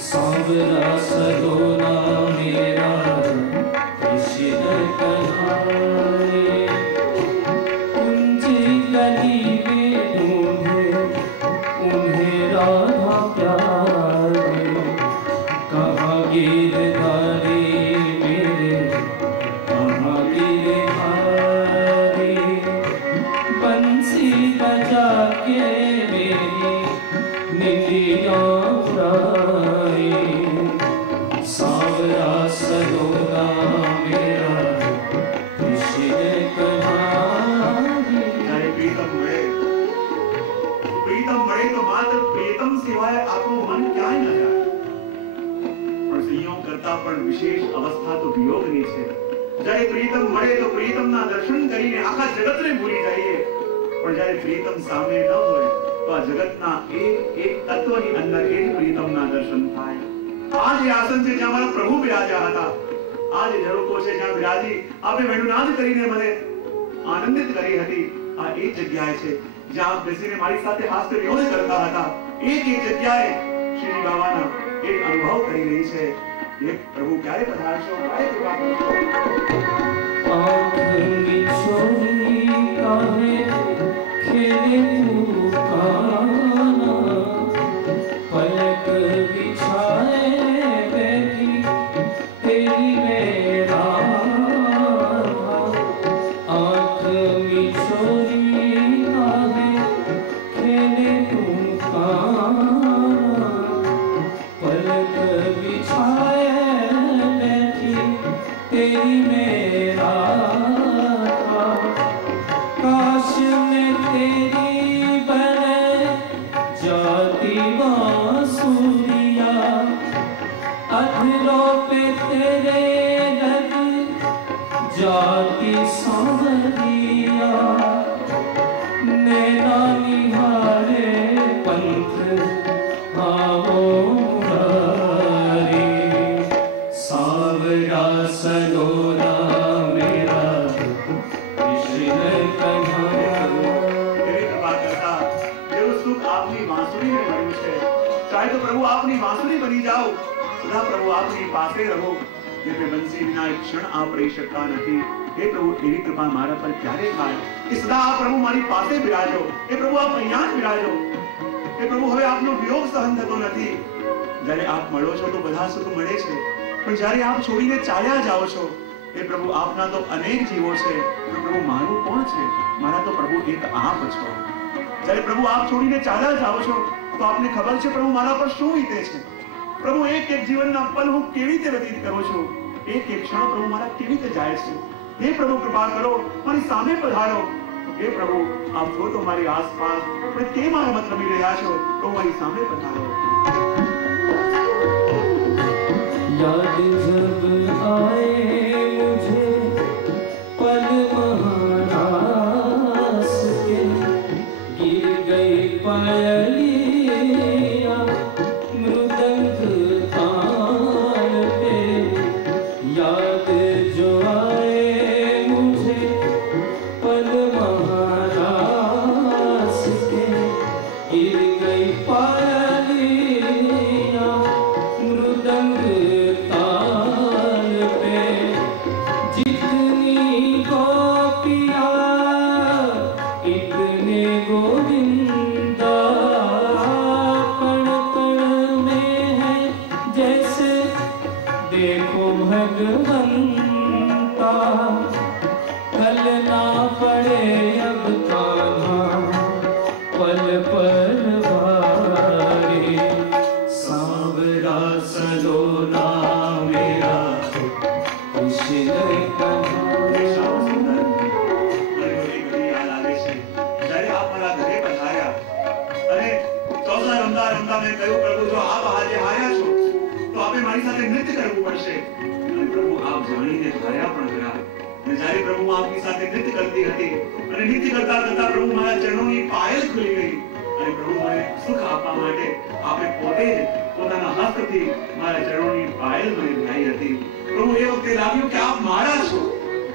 सांवरा सलोना मेरा कृष्ण कन्हाई, कुंज गली में ढूंढे उन्हें राधा प्यारे, कहाँ गिरधारी मेरे कहाँ गिरधारी, बंसी बजा के मेरी निंदिया उड़ाई, सांवरा सलोना मेरा कृष्ण कन्हाई। प्रीतम बड़े तो मात्र प्रीतम सिवाय आपको मन क्या न जाए, પણ સંયોગ કરતા પણ વિશેષ અવસ્થા તો વિયોગની છે। જ્યારે પ્રીતમ મળે તો પ્રીતમના દર્શન કરીને આખા જગતને ભૂલી જઈએ, પણ જ્યારે પ્રીતમ સામે ન હોય તો આ જગતના એક તત્વની અંદર એ પ્રીતમના દર્શન થાય। આ જે આસન છે જ્યાં મારા પ્રભુ બિરાજ્યા હતા, આ જે ઝરૂકો છે જ્યાં બિરાજી આપે વેણુનાદ કરીને મને આનંદિત કરી હતી, આ એ જગ્યાએ છે જ્યાં આપ બેસીને મારી સાથે હાસ્ય વિનોદ કરતા હતા। એક જગ્યાએ શ્રીજી બાબાના એક અનુભવ કરી રહી છે। એ પ્રભુ ક્યારે પધારશો, ક્યારે કૃપા કરશો? आँख मिछोली काहे खेले तूफाना, पलक बिछाए बैठी तेरी मेरा, आँख मिछोली काहे खेले तूफाना, पलक बिछाए बैठी तेरी मेरा, काश में तेरी बने जाती बांसुरिया, अधरों पे तेरे लग जाती सांवरिया, नैना निहारे पंथ आओ मुरारी, सांवरा सलोना मेरा कृष्ण कन्हाई। એવી કૃપા કરતા જેવું સુખ આપની વાંસુરીને મળ્યું છે, ચાહે તો પ્રભુ આપની વાંસુરી બની જાઓ, સદા પ્રભુ આપની પાસે રહો, જે બંસી વિના એક ક્ષણ આપ રહી શકતા નથી। હે પ્રભુ એવી કૃપા મારા પર ક્યારે થાય કે સદા આપ પ્રભુ મારી પાસે બિરાજો। હે પ્રભુ આપ અહીંયા જ બિરાજો। હે પ્રભુ હવે આપનો વિયોગ સહન થતો નથી। જ્યારે આપ મળો છો તો બધા સુખ મળે છે, પણ જ્યારે આપ છોડીને ચાલ્યા જાઓ છો, હે પ્રભુ આપના તો અનેક જીવો છે, તો પ્રભુ મારું કોણ છે? મારા તો પ્રભુ એક આપ છો। જ્યારે પ્રભુ આપ છોડીને ચાલ્યા જાઓ છો તો આપને ખબર છે પ્રભુ મારા પર શું વીતે છે। પ્રભુ એક જીવનના પલ હું કેવી રીતે વ્યતીત કરું છું, એક ક્ષણ પ્રભુ મારા કેવી રીતે જાય છે। હે પ્રભુ કૃપા કરો, મારી સામે પધારો। હે પ્રભુ આપ છો તો મારી આસપાસ, પણ કેમ આ રમત રમી રહ્યા છો? તો મારી સામે પધારો। याद जब आए मुझे पल महारास के, गिर गई पायलिया मृदंग ताल पे, याद जो आए मुझे पल महारास के, गिर गई पायलिया मृदंग ताल पे, जितनी गोपिया इतने गोविंदा, कण कण में है जैसे देखो भगवंता, कल ना पड़े अब कान्हा पल पर भारी, सांवरा सलोना मेरा कृष्ण कन्हाई। જ્યારે આપ મારા ઘરે પધાર્યા અને ચોસા રમતા રમતા મેં કહ્યું પ્રભુ જો આપ આજે આવ્યા છો તો આપે મારી સાથે નૃત્ય કરવું પડશે। અને પ્રભુ આપ જાણીને હાર્યા પણ ખરા। અને જ્યારે પ્રભુ આપની સાથે નૃત્ય કરતી હતી અને નૃત્ય કરતા કરતા પ્રભુ મારા ચરણોની પાયલ ખુલી ગઈ, અને પ્રભુ મને સુખ આપવા માટે આપે પોતે જ પોતાના હસ્તથી મારા ચરણોની પાયલ મને ભરાઈ હતી। પ્રભુ એ વખતે લાગ્યું કે આપ મારા છો,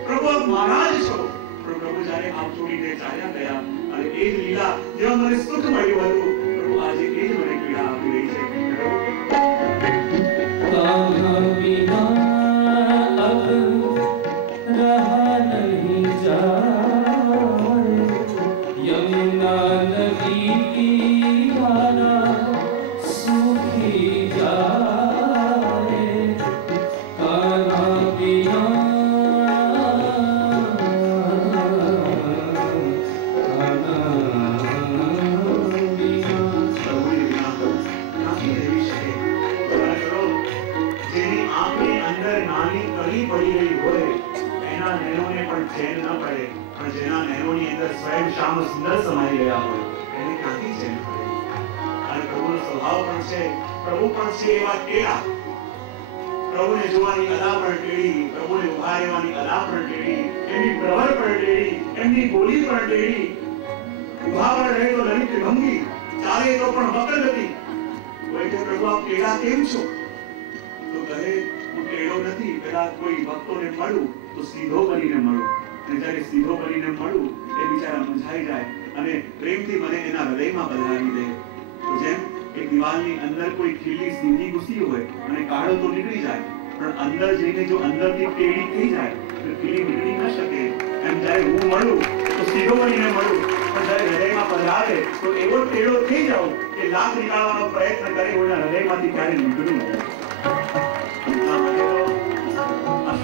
પ્રભુ આપ મારા જ છો। પ્રભુ જ્યારે આપ છોડીને ચાલ્યા ગયા અને એ જ લીલા જેવા મને સુખ મળ્યું હતું, પ્રભુ આજે એ જ મને પીડા આપી રહી છે। કલી પડી રહી હોય એના નયનોને પણ ચેન ન પડે, પણ જેના નયનોની અંદર સ્વયં શ્યામ સુંદર સમાઈ ગયા હોય એને ક્યાંથી ચેન પડે? અને પ્રભુનો સ્વભાવ પણ છે, પ્રભુ પણ છે એવા ટેડા. પ્રભુને જોવાની અદા પણ ટેડી, પ્રભુને ઉભા રહેવાની અદા પણ ટેડી, એમની પ્રવર પણ ટેડી, એમની બોલી પણ ટેડી. ઉભા પણ રહે તો લલિત ભંગી, ચાલે તો પણ વક્ર ગતિ. કોઈ કે પ્રભુ આપ ટેડા કેમ છો? તો કહે હું ટેડો નથી, પેલા કોઈ ભક્તોને મળું તો સીધો બનીને મળું, અને જ્યારે સીધો બનીને મળું એ બિચારા મૂંઝાઈ જાય અને પ્રેમથી મને એના હૃદયમાં પધરાવી દે. તો જેમ એક દિવાલની અંદર કોઈ ખીલી સીધી ઘૂસી હોય અને કાળો તો નીકળી જાય, પણ અંદર જઈને જો અંદરથી ટેડી થઈ જાય તો ખીલી નીકળી ન શકે. એમ જ્યારે હું મળું તો સીધો બનીને મળું, પણ જ્યારે હૃદયમાં પધરાવે તો એવો ટેડો થઈ જાઉં કે લાખ નીકાળવાનો પ્રયત્ન કરે એના હૃદયમાંથી ક્યારે નીકળ્યું નથી.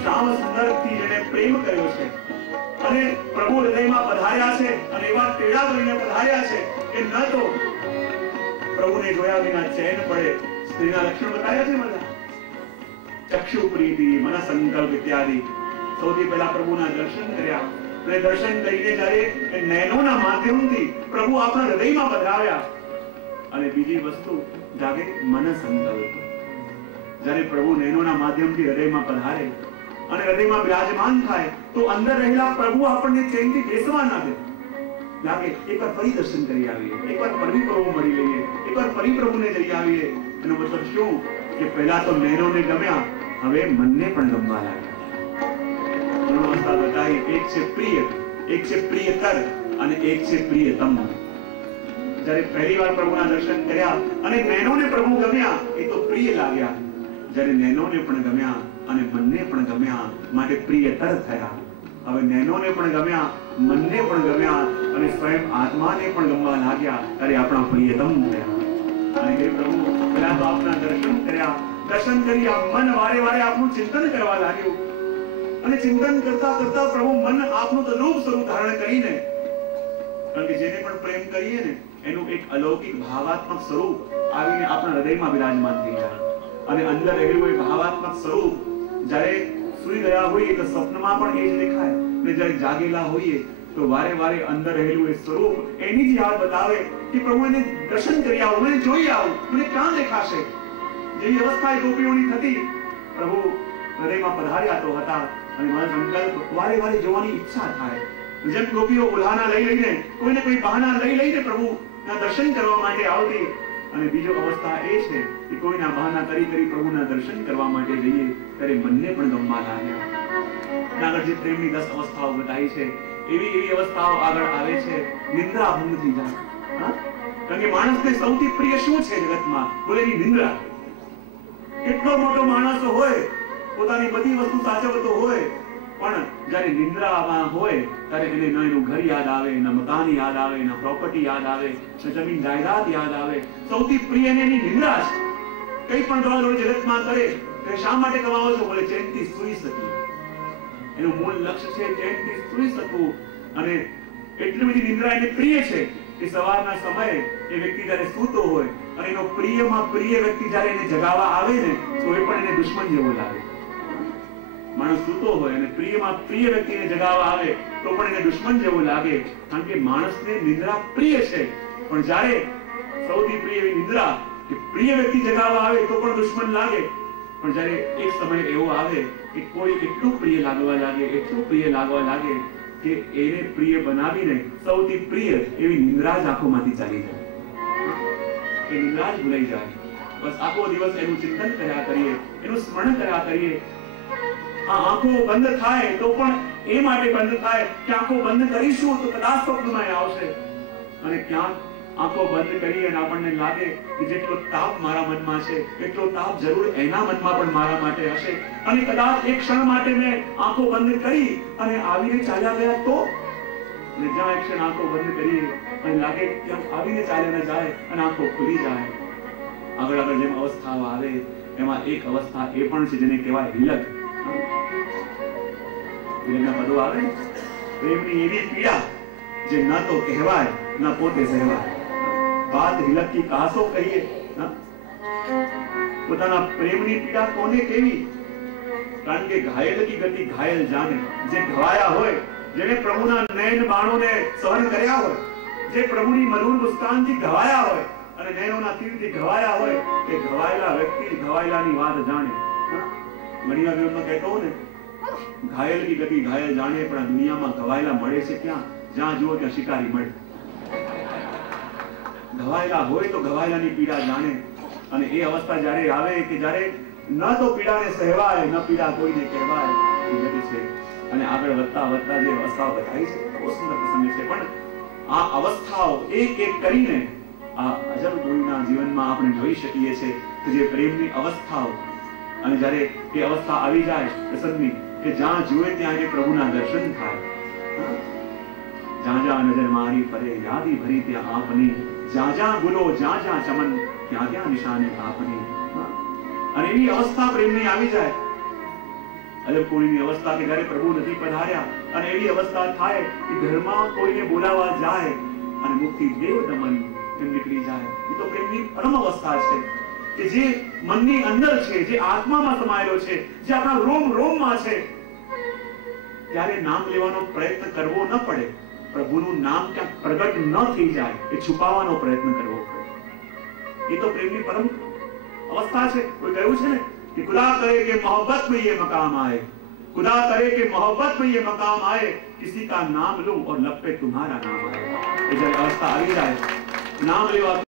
શ્યામ સુંદરથી જેને પ્રેમ કર્યો છે અને પ્રભુ હૃદયમાં પધાર્યા છે અને એવા ટેડા બનીને પધાર્યા છે કે ન તો પ્રભુને જોયા વિના ચેન પડે. સ્ત્રીના લક્ષણ બતાવ્યા છે બધા, ચક્ષુ પ્રીતિ, મન સંકલ્પ ઇત્યાદિ. સૌથી પહેલા પ્રભુના દર્શન કર્યા અને દર્શન કરીને જ્યારે નયનોના માધ્યમથી પ્રભુ આપણા હૃદયમાં પધરાવ્યા. અને બીજી વસ્તુ જાગે મન સંકલ્પ. જ્યારે પ્રભુ નયનોના માધ્યમથી હૃદયમાં પધારે અને હૃદયમાં બિરાજમાન થાય તો અંદર રહેલા પ્રભુ આપણને ચેનથી બેસવા ના દે. લાગે એકવાર ફરી દર્શન કરી આવીએ, એકવાર ફરી પ્રભુ મળી લઈએ, એકવાર ફરી પ્રભુને જઈ આવીએ. એનો મતલબ શું કે પહેલા તો નયનોને ગમ્યા, હવે મનને પણ ગમવા લાગ્યા. અવસ્થા બતાવી, એક છે પ્રિય, એક છે પ્રિયતર અને એક છે પ્રિયતમ. જ્યારે પહેલી વાર પ્રભુના દર્શન કર્યા અને નયનોને પ્રભુ ગમ્યા એ તો પ્રિય લાગ્યા. જ્યારે નયનોને પણ ગમ્યા અને મનને પણ ગમ્યા માટે પ્રિયતર થયા. હવે નયનોને પણ ગમ્યા, મનને પણ ગમ્યા અને સ્વયં આત્માને પણ ગમવા લાગ્યા ત્યારે આપણા પ્રિયતમ થયા. અને હે પ્રભુ, પહેલા તો આપના દર્શન કર્યા, દર્શન કર્યા, મન વારે વારે આપનું ચિંતન કરવા લાગ્યું અને ચિંતન કરતા કરતા પ્રભુ મન આપનું તદ્રૂપ સ્વરૂપ ધારણ કરીને, કારણ કે જેને પણ પ્રેમ કરીએ ને એનું એક અલૌકિક ભાવાત્મક સ્વરૂપ આવીને આપણા હૃદયમાં બિરાજમાન થઈ જાય. અને અંદર રહેલું એ ભાવાત્મક સ્વરૂપ જ્યારે સુઈ ગયા હોઈએ તો સ્વપ્નમાં પણ એ જ દેખાય, અને જ્યારે જાગેલા હોઈએ તો વારે વારે અંદર રહેલું એ સ્વરૂપ એની જ યાદ બતાવે કે પ્રભુ એને દર્શન કરી આવું, મને જોઈ આવું, મને ક્યાં દેખાશે. જેવી અવસ્થા એ ગોપીઓની થતી, પ્રભુ હૃદયમાં પધાર્યા તો હતા અને મારો સંકલ્પ વારે વારે જોવાની ઈચ્છા થાય. જેમ ગોપીઓ ઉલ્હાના લઈ લઈને, કોઈને કોઈ બહાના લઈ લઈને પ્રભુના દર્શન કરવા માટે આવતી. અને બીજો અવસ્થા એ છે કે કોઈના બહાના કરી પ્રભુના દર્શન કરવા માટે જઈએ ત્યારે મનને પણ ગમવા લાગ્યા. આગળ જે પ્રેમની 10 અવસ્થાઓ બતાવી છે એવી અવસ્થાઓ આગળ આવે છે. નિંદ્રા ભંગ થઈ જાય. કારણ કે માણસને સૌથી પ્રિય શું છે જગતમાં? બોલે એની નિંદ્રા. કેટલો મોટો માણસ હોય, પોતાની બધી વસ્તુ સાચવતો હોય, પણ જ્યારે નિંદ્રામાં હોય ત્યારે એને ન એનું ઘર યાદ આવે, ન મકાન યાદ આવે, ન પ્રોપર્ટી યાદ આવે, ન જમીન જાયદાદ યાદ આવે. સૌથી પ્રિય એની નિંદ્રા છે. કઈ પણ દોડ જગતમાં કરે તો શા માટે કમાવો છો? બોલે ચેનથી સૂઈ શકીએ. એનું મૂળ લક્ષ્ય છે ચેનથી સૂઈ શકવું. અને એટલી બધી નિંદ્રા એને પ્રિય છે કે સવારના સમયે એ વ્યક્તિ જ્યારે સૂતો હોય અને એનો પ્રિયમાં પ્રિય વ્યક્તિ જ્યારે એને જગાવવા આવે ને તો એ પણ એને દુશ્મન જેવો લાગે. માણસ સૂતો હોય અને પ્રિયમાં પ્રિય વ્યક્તિને જગાવવા આવે તો પણ એને દુશ્મન જેવો લાગે. કારણ કે માણસને નિંદ્રા પ્રિય છે, પણ જ્યારે સૌથી પ્રિય એવી નિંદ્રા કે પ્રિય વ્યક્તિ જગાવવા આવે તો પણ દુશ્મન લાગે. પણ જ્યારે એક સમય એવો આવે કે કોઈ એટલું પ્રિય લાગવા લાગે કે એને પ્રિય બનાવીને સૌથી પ્રિય એવી નિંદ્રા જ આંખોમાંથી ચાલી જાય. એ નિંદ્રા જ ભૂલાઈ જાય. બસ આખો દિવસ એનું ચિંતન કર્યા કરીએ, એનું સ્મરણ કર્યા કરીએ. આ આંખો બંધ થાય તો પણ એ માટે બંધ થાય કે આંખો બંધ કરીશું તો કદાચ સ્વપ્નમાં આવશે. અને ક્યાંક આંખો બંધ કરી અને આપણને લાગે કે જેટલો તાપ મારા મનમાં છે એટલો તાપ જરૂર એના મનમાં પણ મારા માટે હશે. અને કદાચ એક ક્ષણ માટે મેં આંખો બંધ કરી અને આવીને ચાલ્યા ગયા તો, અને જ્યાં એક ક્ષણ આંખો બંધ કરીએ અને લાગે ક્યાંક આવીને ચાલ્યા ન જાય અને આંખો ખુલી જાય. આગળ જેમ અવસ્થાઓ આવે એમાં એક અવસ્થા એ પણ છે જેને કહેવાય હિલક. હિલકના પદો આવે, પ્રેમની એવી પીડા જે ન તો કહેવાય ન પોતે સહેવાય. बात हिलक की कहासो कहिए. પોતાના પ્રેમની પીડા કોને કેવી કારણ કે ઘાયલ કી ગતિ ઘાયલ જાને, જે ઘવાયા હોય, જેને પ્રભુના નયન બાણોને સહન કર્યા હોય, જે પ્રભુની મધુર મુસ્કાનથી ઘવાયા હોય અને નયનોના તીરથી ઘવાયા હોય, તે ઘવાયેલા વ્યક્તિ ઘવાયેલાની વાત જાણે. ઘણીવાર વિરોધમાં કહેતો હું ને, ઘાયલ કી ગતિ ઘાયલ જાણે, પણ આ દુનિયામાં ઘવાયેલા મળે છે ક્યાં? જ્યાં જુઓ ત્યાં શિકારી મળે. ઘવાયેલા હોય તો ઘવાયેલાની પીડા જાણે. અને એ અવસ્થા જ્યારે આવે કે જ્યારે ન તો પીડાને સહેવાય, ન પીડા કોઈને કહેવાય, એ ગતિ છે. અને આગળ વધતા વધતા જે અવસ્થાઓ બતાવી છે બહુ સુંદર પ્રસંગ છે. પણ આ અવસ્થાઓ એક એક કરીને આ અજબ કોઈના જીવનમાં આપણે જોઈ શકીએ છીએ કે જે પ્રેમની અવસ્થાઓ, અને જ્યારે એ અવસ્થા આવી જાય પ્રસંગની કે જ્યાં જુએ ત્યાં એને પ્રભુના દર્શન થાય. જ્યાં જ્યાં નજર મારી ફરે યાદી ભરી ત્યાં આપની, જ્યાં જ્યાં ગુલો જ્યાં જ્યાં ચમન ત્યાં ત્યાં નિશાની આપની. અને એવી અવસ્થા પ્રેમની આવી જાય, અજબ કોઈની અવસ્થા કે જ્યારે પ્રભુ નથી પધાર્યા અને એવી અવસ્થા થાય કે ઘરમાં કોઈને બોલાવવા જાય અને મુખથી દેવ દમન એમ નીકળી જાય. એ તો પ્રેમની પરમ અવસ્થા છે કે જે મનની અંદર છે, જે આત્મામાં સમાયેલો છે, જે આપણા રોમ રોમમાં છે. ત્યારે નામ લેવાનો પ્રયત્ન કરવો ન પડે, પ્રભુનું નામ ક્યાંક પ્રગટ ન થઈ જાય એ છુપાવવાનો પ્રયત્ન કરવો પડે. એ તો પ્રેમની પરમ अवस्था છે. કોઈ કહ્યું છે ને कि खुदा करे कि मोहब्बत में ये मकाम आए, खुदा करे कि मोहब्बत में ये मकाम आए, किसी का नाम लूं और लब पे तुम्हारा नाम आए. એ જ્યારે અવસ્થા આવી જાય, નામ લેવા